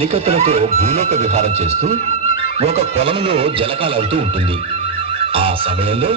కలికత్తులతో భూలోక విహారం చేస్తూ ఒక కొలనులో జలకాలవుతూ ఉంటుంది. ఆ సమయంలో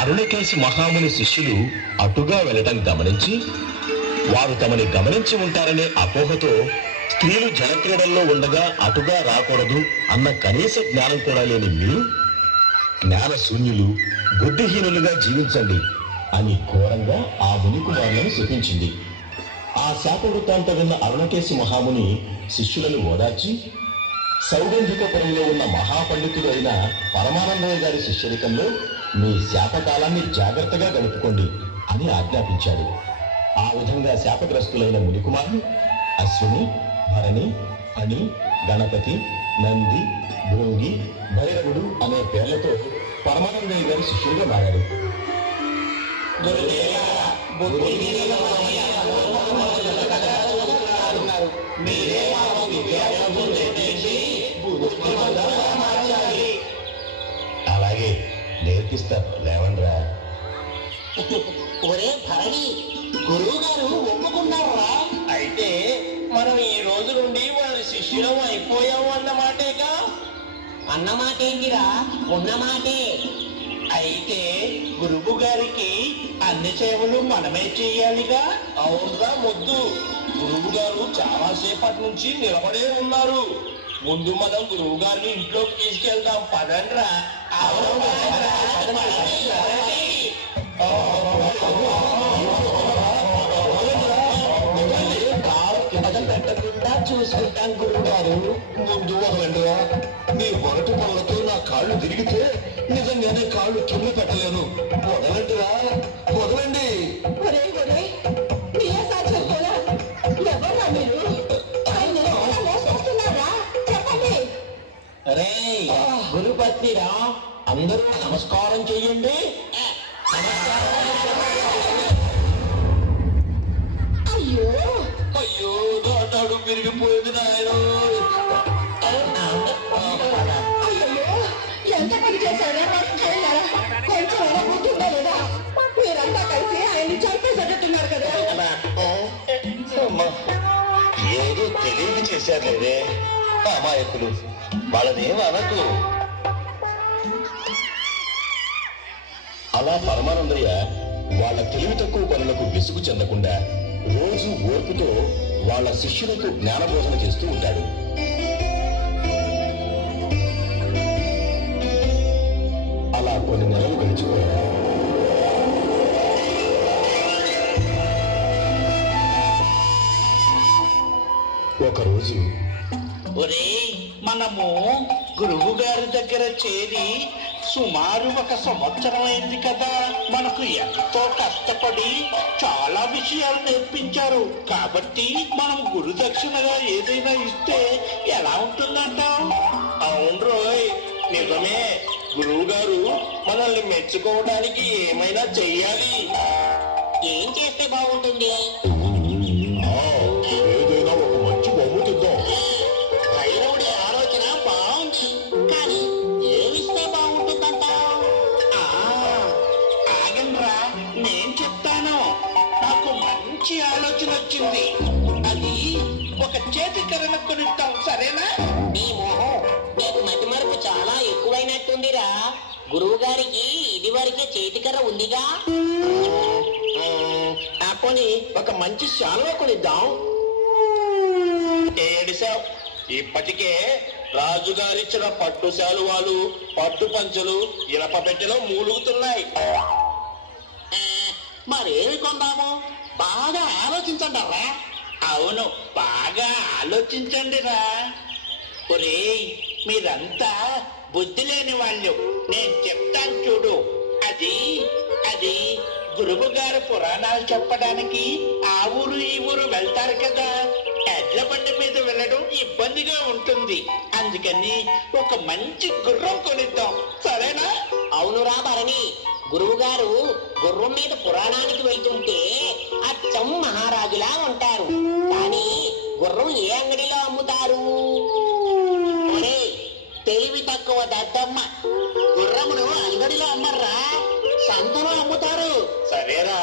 అరుణకేశి మహాముని శిష్యులు అటుగా వెళ్ళటం గమనించి, వారు తమని గమనించి ఉంటారనే అపోహతో స్త్రీలు జలక్రీడల్లో ఉండగా అటుగా రాకూడదు అన్న కనీస జ్ఞానం కూడా లేని మీరు జ్ఞాన శూన్యులు, బుద్ధిహీనులుగా జీవించండి అని ఘోరంగా ఆ మునికుమారులను శపించింది. ఆ శాప వృత్తాంతం విన్న అరుణకేశి మహాముని శిష్యులను ఓదార్చి, సౌగంధికపురంలో ఉన్న మహాపండితుడు అయిన పరమానందయ్య గారి శిష్యరికంలో మీ శాపకాలాన్ని జాగ్రత్తగా గడుపుకోండి అని ఆజ్ఞాపించాడు. ఆ విధంగా శాపగ్రస్తులైన మునికుమారులు అశ్విని, భరణి, ఫణి, గణపతి, నంది, భృంగి, భైరవుడు అనే పేర్లతో పరమానందయ్య గారి శిష్యులుగా మారాడు. అలాగే నేర్పిస్తారు, లేవండ్రా. ఒరే భరణి, గురువు గారు ఒప్పుకున్నారా? అయితే మనం ఈ రోజు నుండి వాళ్ళ శిష్యులం అయిపోయాము అన్నమాటేగా. అన్నమాటేంటిరా, ఉన్నమాటే. అయితే గురువు గారికి అన్ని సేవలు మనమే చెయ్యాలిగా. అవునుగా ముద్దు, గురువు గారు చాలా సేపటి నుంచి నిలబడే ఉన్నారు. ముందు మనం గురువు గారిని ఇంట్లోకి తీసుకెళ్దాం, పదండ్రా. పెట్టకుండా చూసుకుంటాం గురువు గారు. ముందు వదలండిరా. మీ మొరటి పనులతో నా కాళ్ళు తిరిగితే నిజంగానే కాళ్ళు కింద పెట్టలేను. వదలండిరా, వదలండి. ఒరే ఒరే, మీరే సాధ్యం కూడా. ఎవర్రా మీరు? ఆయన ఎవరైనా మోసేస్తున్నారా? చెప్పండి. రే గురుపత్నిరా, అందరూ నమస్కారం చెయ్యండి. అయ్యో అయ్యో, నాడు విరిగిపోయింది నాయన. అయ్యో, ఎంత పని చేశారా? కొంచెం ఎలా గుర్తుందా లేదా? మీరంతా కలిసి ఆయన్ని చంపేసేటట్టున్నారు కదా. ఏదో తెలియక చేశారులేదే అమాయకులు. వాళ్ళనేం అనకు. అలా పరమానందయ్య వాళ్ళ తెలివి తక్కువ పనులకు విసుగు చెందకుండా రోజు ఓర్పుతో వాళ్ళ శిష్యులకు జ్ఞానబోధన చేస్తూ ఉంటాడు. అలా కొన్ని నెలలు గడిచిపోయాయి. ఒకరోజు ఒరే, మనము గురువు గారి దగ్గర చేరి సుమారు 1 సంవత్సరం అయింది కదా. మనకు ఎంతో కష్టపడి చాలా విషయాలు నేర్పించారు. కాబట్టి మనం గురుదక్షిణగా ఏదైనా ఇస్తే ఎలా ఉంటుందంటావు? అవును రోయ్, నిజమే. గురువు గారు మనల్ని మెచ్చుకోవడానికి ఏమైనా చెయ్యాలి. ఏం చేస్తే బాగుంటుంది? ఏదైనా ఒక మంచి బహుమతిద్దాం. భైరవుడి ఆలోచన బాగుంది, కానీ ఏమిస్తే బాగుంటుందంటావు? ఆగండ్రా, నేను చెప్తాను. నాకు మంచి ఆలోచన వచ్చింది. అది ఒక చేతికరణ కొనిద్దాం, సరేనా? నీ మొహం, నీకు మతిమరుపు చాలా ఎక్కువైనట్టుందిరా. గురువు గారికి ఇది వరకే చేతికర్ర ఉందిగా. పోనీ ఒక మంచి శాలువ కొనిద్దాం. ఏడిసావ్, ఇప్పటికే రాజుగారిచ్చిన పట్టు శాలువాలు, పట్టు పంచలు ఇనప పెట్టెలో మూలుగుతున్నాయి. మరేమి కొందాము? బాగా ఆలోచించండి. అవును, బాగా ఆలోచించండి రా. ఒరేయ్, మీరంతా బుద్ధి లేని వాళ్ళు. నేను చెప్తాను చూడు. అది అది గురువు గారు పురాణాలు చెప్పడానికి ఆ ఊరు ఈ ఊరు వెళ్తారు కదా. ఎడ్ల బండి మీద వెళ్ళడం ఇబ్బందిగా ఉంటుంది. అందుకని ఒక మంచి గుర్రం కొనిద్దాం, సరేనా? అవునురా భరణి, గురువు గారు గుర్రం మీద పురాణానికి వెళ్తుంటే అచ్చం మహారాజులా ఉంటారు. కానీ గుర్రం ఏ అంగడిలో అమ్ముతారు? ఒరేయ్, తెలివి తక్కువ దద్దమ్మ, గుర్రమును అంగడిలో అమ్మర్రా, సంతలో అమ్ముతారు. సరేరా,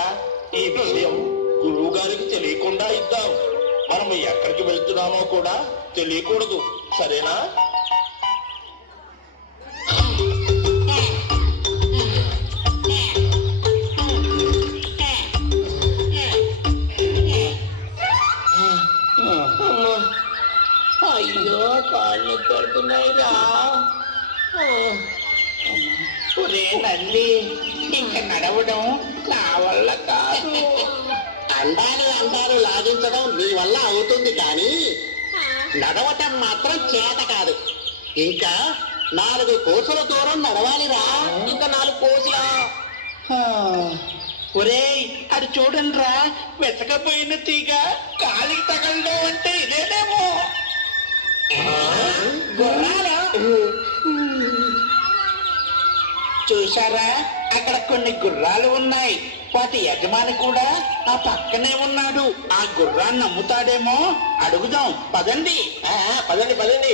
ఈ విషయం గురువు గారికి తెలియకుండా ఇద్దాం. మనం ఎక్కడికి వెళ్తున్నామో కూడా తెలియకూడదు, సరేనా? అయ్యో కాళ్ళు పెడుతున్నాయిరా. ఒరే నల్లి, ఇంక నడవడం నా వల్ల కాదు. అంటారు లాగించడం నీ వల్ల అవుతుంది కానీ నడవటం మాత్రం చేత కాదు. ఇంకా 4 కోసుల దూరం నడవాలిరా. ఇంకా 4 కోసులా? ఒరేయ్, అది చూడండిరా, వెతకపోయిన తీగ కాలికి తగలడం అంటే ఇదేనేమో. గుర్రాలా? చూశారా, అక్కడ కొన్ని గుర్రాలు ఉన్నాయి. వాటి యజమాని కూడా ఆ పక్కనే ఉన్నాడు. ఆ గుర్రాన్ని నమ్ముతాడేమో, అడుగుదాం. పదండి. పదండి పదండి.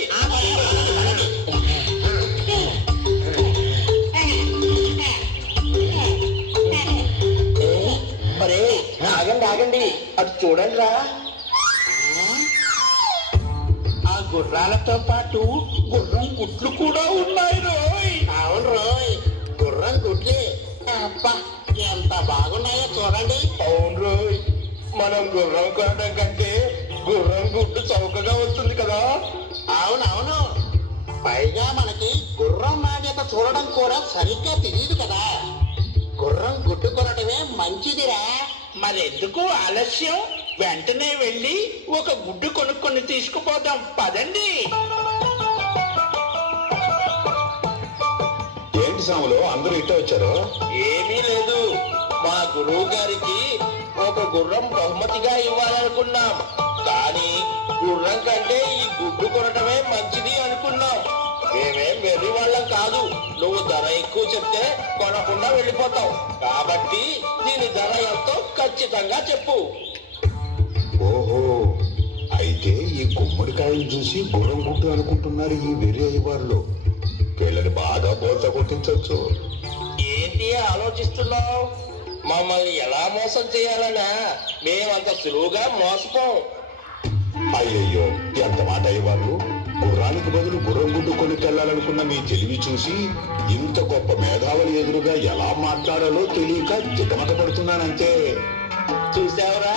ఒరే, ఆగండి ఆగండి, అటు చూడండి రా. ఆ గుర్రాలతో పాటు గుర్రం గుట్లు కూడా ఉన్నాయి రోయ్. అవును రోయ్, గుర్రం గుడ్లే. అబ్బా, ఎంత బాగున్నాయో చూడండి. అవును రోయ్, మనం గుర్రం కొనడం కంటే గుర్రం గుడ్డు చౌకగా వస్తుంది కదా. అవునవును, పైగా మనకి గుర్రం నాణ్యత చూడడం కూడా సరిగ్గా తెలియదు కదా. గుర్రం గుడ్డు కొనటమే మంచిదిరా. మరెందుకు ఆలస్యం? వెంటనే వెళ్ళి ఒక గుడ్డు కొనుక్కొని తీసుకుపోదాం. పదండి. ఏంటి సాములు, అందరూ ఇట్ట వచ్చారు? ఏమీ లేదు, మా గురువు గారికి ఒక గుర్రం బహుమతిగా ఇవ్వాలనుకున్నాం. కానీ గుర్రం కంటే ఈ గుడ్డు కొనటమే మంచిది అనుకున్నాం. మేమేం వెర్రి వాళ్ళం కాదు. నువ్వు ధర ఎక్కువ చెప్తే కొనకుండా వెళ్ళిపోతాం. కాబట్టి దీని ధర ఎంతో ఖచ్చితంగా చెప్పు. ఓహో, అయితే ఈ గుమ్మడికాయలు చూసి గుర్రం గుడ్డు అనుకుంటున్నారు ఈ వెర్రి అయ్యవాళ్ళు. వీళ్ళని బాగా బోల్త కొట్టించవచ్చు. ఏంటి ఆలోచిస్తున్నావు? మమ్మల్ని ఎలా మోసం చేయాలనా? మేమంత సులువుగా మోసపోం. అయ్యయ్యో, ఎంత మాట అయ్యవాళ్ళు. గుర్రానికి బదులు గుర్రం గుడ్డు కొనుక్కెళ్లాలనుకున్న మీ తెలివి చూసి ఇంత గొప్ప మేధావులు ఎదురుగా ఎలా మాట్లాడాలో తెలియక చిటమట పడుతున్నానంతే. చూసావురా,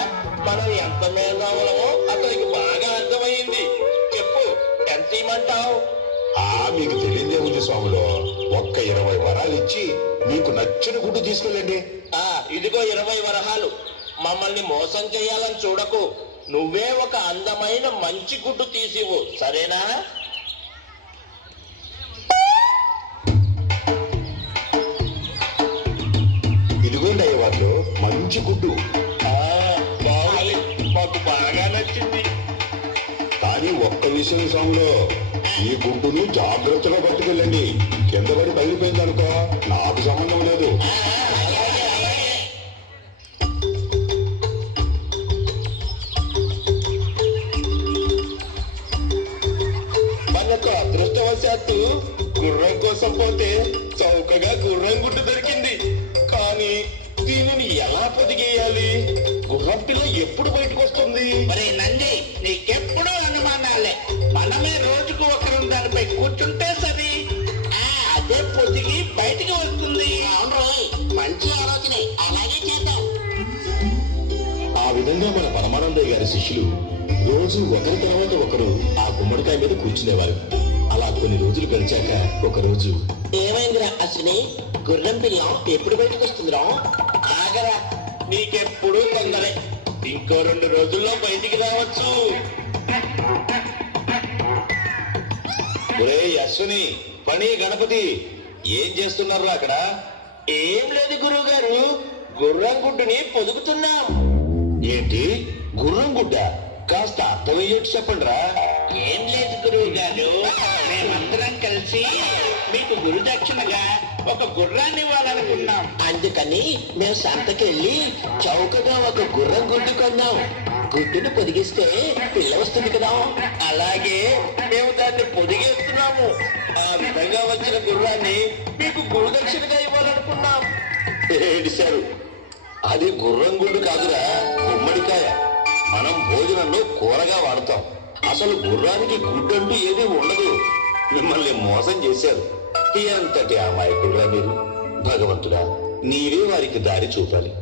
మనం ఎంత మేధావులమో అతనికి బాగా అర్థమైంది. చెప్పు, ఎంత ఇమ్మంటావు? మీకు తెలియదే ఉంది స్వాములు. ఒక్క 20 వరాలు ఇచ్చి మీకు నచ్చిన గుడ్డు తీసుకెళ్ళండి. ఇదిగో 20 వరహాలు. మమ్మల్ని మోసం చేయాలని చూడకు. నువ్వే ఒక అందమైన మంచి గుడ్డు తీసివు, సరేనా? ఇదిగోండి అయ్యవాళ్ళు, మంచి గుడ్డు. బాగుంది, మాకు బాగా నచ్చింది. కానీ ఒక్క విషయం స్వాములు, ఈ గుడ్డును జాగ్రత్తగా పట్టుకెళ్ళండి. కింద పడి బయలుపోయింది అనుకో, నాకు సంబంధం లేదు. మనకు అదృష్టవశాత్తు గుర్రం కోసం పోతే చౌకగా గుర్రం గుడ్డు దొరికింది. కానీ దీనిని ఎలా పొదిగేయాలి? గుర్రం పిల్ల ఎప్పుడు బయటకు వస్తుంది? మరి నంది, నీకెప్పుడు అనుమానాలే. మనమే రోజుకు ఒకరం దానిపై కూర్చుంటే సరి. అదే పొదిగి బయటికి వస్తుంది. అవును రోయ్, మంచి ఆలోచనే. అలాగే చేద్దాం. ఆ విధంగా మన పరమానందయ్య గారి శిష్యులు రోజు ఒకరి తర్వాత ఒకరు ఆ గుమ్మడికాయ మీద కూర్చునేవారు. అలా కొన్ని రోజులు గడిచాక ఒక రోజు, ఏమైందిరా అశ్విని, గుర్రం పిల్ల ఎప్పుడు బయటకు వస్తుందిరా? ఆగరా, నీకెప్పుడు తొందరే. ఇంకో 2 రోజుల్లో బయటికి రావచ్చు. ఒరే అశ్విని, పని గణపతి, ఏం చేస్తున్నారు అక్కడ? ఏం లేదు గురువు గారు, గుర్రం గుడ్డుని పొదుగుతున్నాం. ఏంటి, గుర్రం గుడ్డ? కాస్త అర్థమయ్యేట్టు చెప్పండి రా. ఏం లేదు గురువు గారు, మేమందరం కలిసి మీకు గురుదక్షిణగా ఒక గుర్రాన్ని ఇవ్వాలనుకున్నాం. అందుకని మేము సంతకి వెళ్ళి చౌకగా ఒక గుర్రం గుడ్డు కొన్నాం. గుడ్డును పొదిగిస్తే పిల్ల వస్తుంది కదా. అలాగే మేము దాన్ని పొదిగేస్తున్నాము. ఆ విధంగా వచ్చిన గుర్రాన్ని మీకు గురుదక్షిణగా ఇవ్వాలనుకున్నాం. ఏడిశారు. అది గుర్రం గుడ్డు కాదురా, గుమ్మడికాయ. మనం భోజనంలో కూరగా వాడతాం. అసలు గుర్రానికి గుడ్డంటూ ఏది ఉండదు. మిమ్మల్ని మోసం చేశారు. ఎంతటి అమాయకుడురా మీరు. భగవంతుడా, నీవే వారికి దారి చూపాలి.